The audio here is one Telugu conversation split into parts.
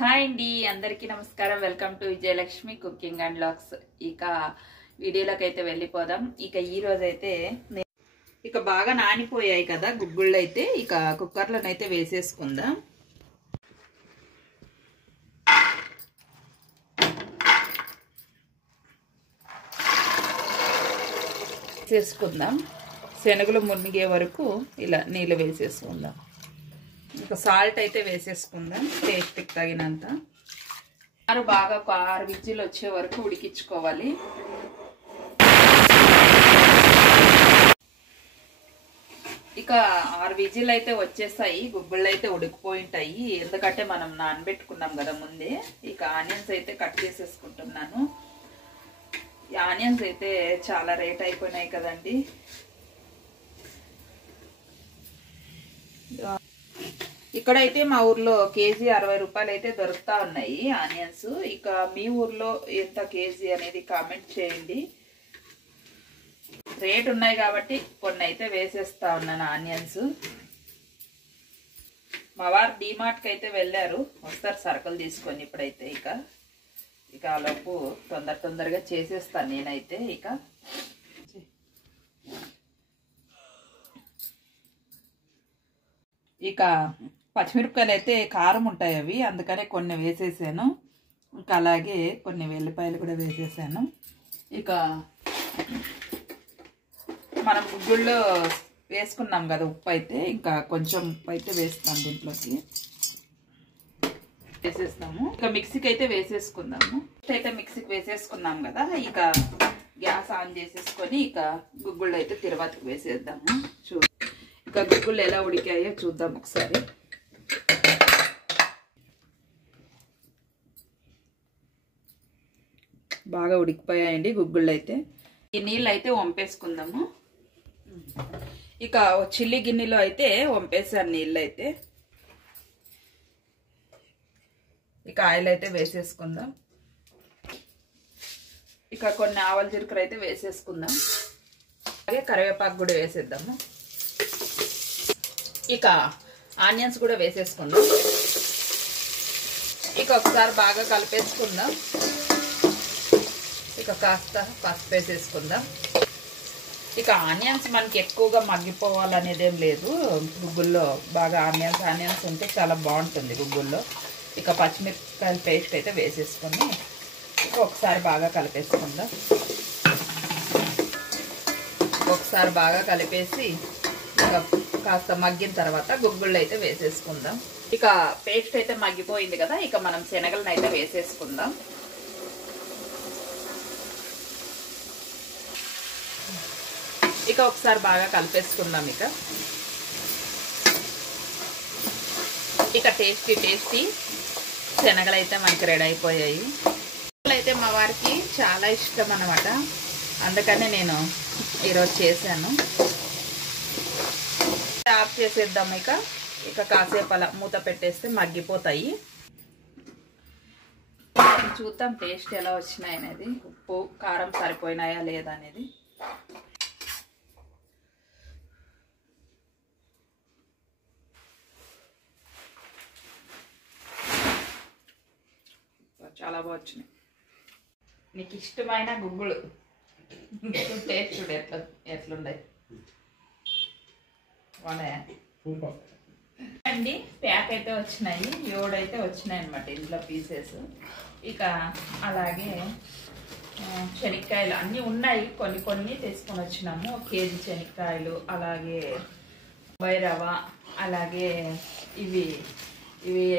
హాయ్ అండి, అందరికీ నమస్కారం. Welcome to Vijayalakshmi cooking and vlogs. ఇక వీడియోలోకి అయితే వెళ్ళిపోదాం. ఇక ఈ రోజు అయితే ఇక బాగా నానిపోయాయి కదా గుగ్గుళ్ళు, అయితే ఇక కుక్కర్లోనైతే వేసేసుకుందాం. శనగలు మునిగే వరకు ఇలా నీళ్ళు వేసేసుకుందాం. ఇక సాల్ట్ అయితే వేసేసుకుందాం టేస్ట్కి తగినంత. బాగా ఒక 6 విజిల్ వచ్చే వరకు ఉడికించుకోవాలి. ఇక 6 విజిల్ అయితే వచ్చేసాయి. గుగ్గుళ్ళు అయితే ఉడికిపోయింటాయి, ఎందుకంటే మనం నానబెట్టుకున్నాం కదా ముందే. ఇక ఆనియన్స్ అయితే కట్ చేసేసుకుంటున్నాను. ఈ ఆనియన్స్ అయితే చాలా రేట్ అయిపోయినాయి కదండి. ఇక్కడైతే మా ఊర్లో కేజీ 60 రూపాయలు అయితే దొరుకుతా ఉన్నాయి ఆనియన్స్. ఇక మీ ఊర్లో ఎంత కేజీ అనేది కామెంట్ చేయండి. రేట్ ఉన్నాయి కాబట్టి కొన్ని అయితే వేసేస్తా ఉన్నాను ఆనియన్స్. మా వారు డీమార్ట్కి అయితే వెళ్ళారు, వస్తారు సరుకులు తీసుకొని. ఇప్పుడైతే ఇక ఆలోపు తొందరగా చేసేస్తాను నేనైతే. ఇక పచ్చిమిరపకాయలు అయితే కారం ఉంటాయి అవి, అందుకనే కొన్ని వేసేసాను. ఇంకా అలాగే కొన్ని వెల్లిపాయలు కూడా వేసేసాను. ఇక మనం గుగ్గుళ్ళు వేసుకున్నాం కదా ఉప్పు అయితే, ఇంకా కొంచెం ఉప్పు అయితే వేస్తాను దీంట్లోకి. వేసేస్తాము. ఇక మిక్సీకి అయితే వేసేసుకుందాము. అయితే మిక్సీకి వేసేసుకున్నాం కదా, ఇక గ్యాస్ ఆన్ చేసేసుకొని ఇక గుగ్గుళ్ళు అయితే తిరువాతకు వేసేద్దాము. ఇక గుగ్గుళ్ళు ఎలా ఉడికాయో చూద్దాం ఒకసారి. బాగా ఉడికిపోయాయండి గుగ్గుళ్ళు అయితే. ఈ నీళ్ళు అయితే వంపేసుకుందాము. ఇక చిల్లి గిన్నెలో అయితే వంపేసాను నీళ్ళు అయితే. ఇక ఆయిల్ అయితే వేసేసుకుందాం. ఇక కొన్ని ఆవాల జీలకర్ర అయితే వేసేసుకుందాం. అలాగే కరివేపాకు కూడా వేసేద్దాము. ఇక ఆనియన్స్ కూడా వేసేసుకుందాం. ఇక ఒకసారి బాగా కలిపేసుకుందాం. ఇక కాస్త పసుపు వేసేసుకుందాం. ఇక ఆనియన్స్ మనకి ఎక్కువగా మగ్గిపోవాలనేది ఏం లేదు. గుగ్గుల్లో బాగా ఆనియన్స్ ఉంటే చాలా బాగుంటుంది గుగ్గుల్లో. ఇక పచ్చిమిరపకాయల పేస్ట్ అయితే వేసేసుకొని ఇక ఒకసారి బాగా కలిపేసుకుందాం. ఒకసారి బాగా కలిపేసి ఇక కాస్త మగ్గిన తర్వాత గుగ్గుళ్ళు అయితే వేసేసుకుందాం. ఇక పేస్ట్ అయితే మగ్గిపోయింది కదా, ఇక మనం శనగలను అయితే వేసేసుకుందాం. ఇక ఒకసారి బాగా కలిపేసుకుందాం. ఇక టేస్టీ శనగలు అయితే మనకి రెడీ అయిపోయాయి. అయితే మా వారికి చాలా ఇష్టం అన్నమాట, అందుకనే నేను ఈరోజు చేశాను. ఆఫ్ చేసేద్దాం. ఇక కాసేపు అలా మూత పెట్టేస్తే మగ్గిపోతాయి. చూద్దాం టేస్ట్ ఎలా వచ్చినాయి అనేది, ఉప్పు కారం సరిపోయినాయా లేదా అనేది. చాలా బాగా వచ్చినాయి. నీకు ఇష్టమైన గుగ్గులు టేస్ట్ చూడు ఎట్లుండే అండి. ప్యాక్ అయితే వచ్చినాయి, 7 అయితే వచ్చినాయి అనమాట ఇంట్లో పీసెస్. ఇక అలాగే శనక్కాయలు అన్నీ ఉన్నాయి, కొన్ని తీసుకొని వచ్చినాము. 1 కేజీ శనక్కాయలు, అలాగే రవ, అలాగే ఇవి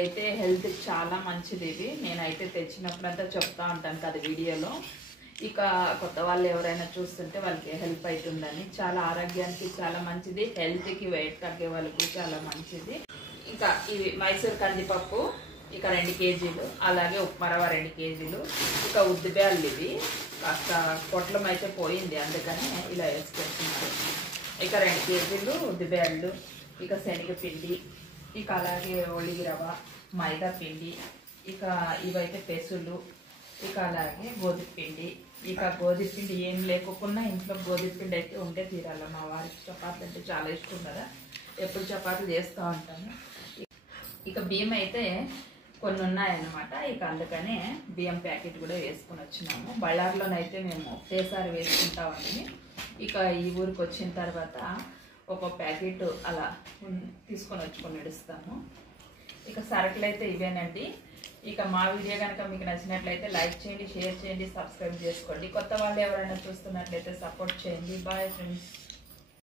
అయితే హెల్త్కి చాలా మంచిది. ఇవి నేనైతే తెచ్చినప్పుడంతా చెప్తా ఉంటాను కదా వీడియోలో. ఇక కొత్త వాళ్ళు ఎవరైనా చూస్తుంటే వాళ్ళకి హెల్ప్ అవుతుందని. చాలా ఆరోగ్యానికి చాలా మంచిది, హెల్త్కి వెయిట్ తగ్గే వాళ్ళకి చాలా మంచిది. ఇంకా ఇవి మైసూర్ కందిపప్పు ఇక 2 కేజీలు, అలాగే ఉప్మా రవ్వ 2 కేజీలు. ఇక ఉద్దిబ్యాళ్ళు ఇవి కాస్త పొట్లం అయితే పోయింది, అందుకని ఇలా వేసుకుంటున్నారు. ఇక 2 కేజీలు ఉద్దిబ్యాళ్ళు, ఇక శనగపిండి, ఇక అలాగే ఒలిగి రవ్వ, మైదా పిండి, ఇక ఇవైతే పెసులు, ఇక అలాగే గోధుమ పిండి. ఇక గోధుమ పిండి ఏం లేకపోయినా ఇంట్లో గోధుమ పిండి అయితే ఉంటే తీరాలి. మా వారికి చపాతీలు అంటే చాలా ఇష్టం కదా, ఎప్పుడు చపాతీలు చేస్తూ ఉంటాను. ఇక బియ్యం అయితే కొన్ని ఉన్నాయన్నమాట. ఇక అందుకనే బియ్యం ప్యాకెట్ కూడా వేసుకుని వచ్చినాము. బళ్ళార్లోనైతే మేము ఒకేసారి వేసుకుంటామని, ఇక ఈ ఊరికి వచ్చిన తర్వాత ఒక ప్యాకెట్ అలా తీసుకొని వచ్చుకొని నడుస్తాము. ఇక సరుకులు అయితే ఇవేనండి. ఇక మా వీడియో కనుక మీకు నచ్చినట్లయితే లైక్ చేయండి, షేర్ చేయండి, సబ్స్క్రైబ్ చేసుకోండి. కొత్త వాళ్ళు ఎవరైనా చూస్తున్నట్లయితే సపోర్ట్ చేయండి. Bye friends.